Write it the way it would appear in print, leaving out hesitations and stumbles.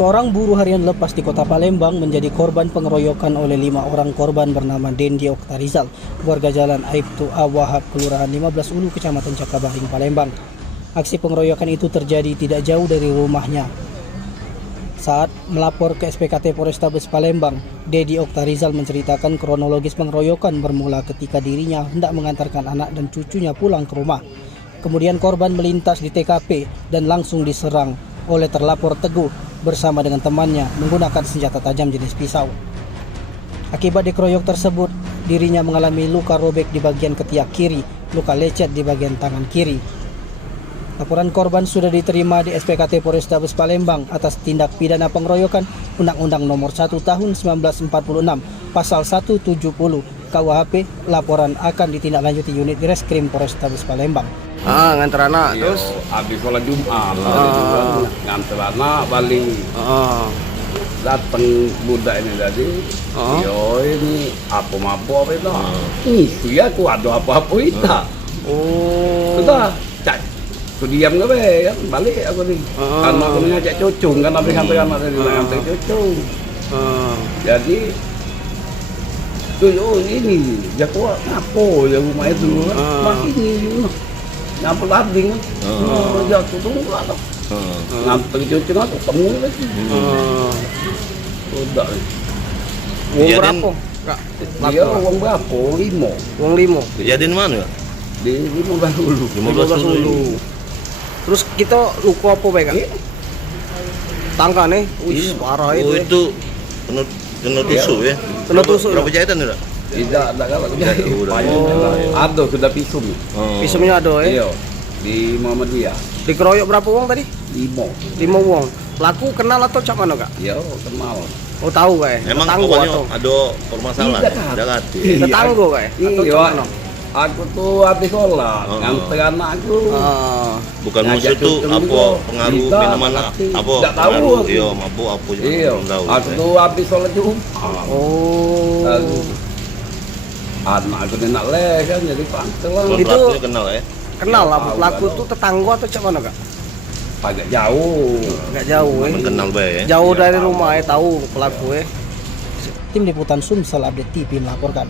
Seorang buruh harian lepas di kota Palembang menjadi korban pengeroyokan oleh 5 orang korban bernama Dendi Oktarizal, warga Jalan Aibtu Wahab, Kelurahan 15 Ulu, Kecamatan Cakabaring, Palembang. Aksi pengeroyokan itu terjadi tidak jauh dari rumahnya. Saat melapor ke SPKT Polrestabes Palembang, Dendi Oktarizal menceritakan kronologis pengeroyokan bermula ketika dirinya hendak mengantarkan anak dan cucunya pulang ke rumah. Kemudian korban melintas di TKP dan langsung diserang oleh terlapor Teguh bersama dengan temannya menggunakan senjata tajam jenis pisau. Akibat dikeroyok tersebut, dirinya mengalami luka robek di bagian ketiak kiri, luka lecet di bagian tangan kiri. Laporan korban sudah diterima di SPKT Polrestabes Palembang atas tindak pidana pengeroyokan Undang-Undang Nomor 1 Tahun 1946, Pasal 170 KUHP. Laporan akan ditindaklanjuti unit Direskrim Polrestabes Palembang. Nganter anak terus habis sholat Jumat nganter anak balik datang budak ini tadi yo ini apa mabuk apa itu ya aku ada apa-apa itu kita cak aku diam gak be kan balik aku nih karena aku ngajak cucung kan habis sampai anak tadi nganter cucung jadi tuh ini jago ngapo ya rumah itu ini nyampe lading jatuh tunggu atau nganter cuci atau temu lagi udah uang berapa kak? Iya uang berapa? 5 uang 5 kejadian mana? Di 15 Ulu. Terus kita luka apa baik kak? Tangga nih parah itu kena tusuk ya? Kena tusuk berapa jahitan udah? Tidak ada kalau ada sudah pisum. Pisumnya ada Iya di Muhammadiyah. Dikeroyok berapa uang tadi? 5 uang. Pelaku kenal atau cak mana kak? Iya kenal. Oh tahu kak? Emang Tetanggo pokoknya atau? ada permasalahan jagat Tetanggo kak? Atau cak mana? Aku tuh habis sholat nganter anakku. Bukan musuh tuh apa pengaruh minuman apa tidak tahu pengaruh aku. iya mabuk apa Iya aku tuh habis sholat Jumat. Anak aku nak kan jadi pantel lah. itu kenal ya? Kenal lah pelaku tuh tetangga atau cak mana kak? Agak jauh. Nggak jauh kenal bae jauh dari rumah tahu pelaku Tim Liputan Sumsel Update TV melaporkan.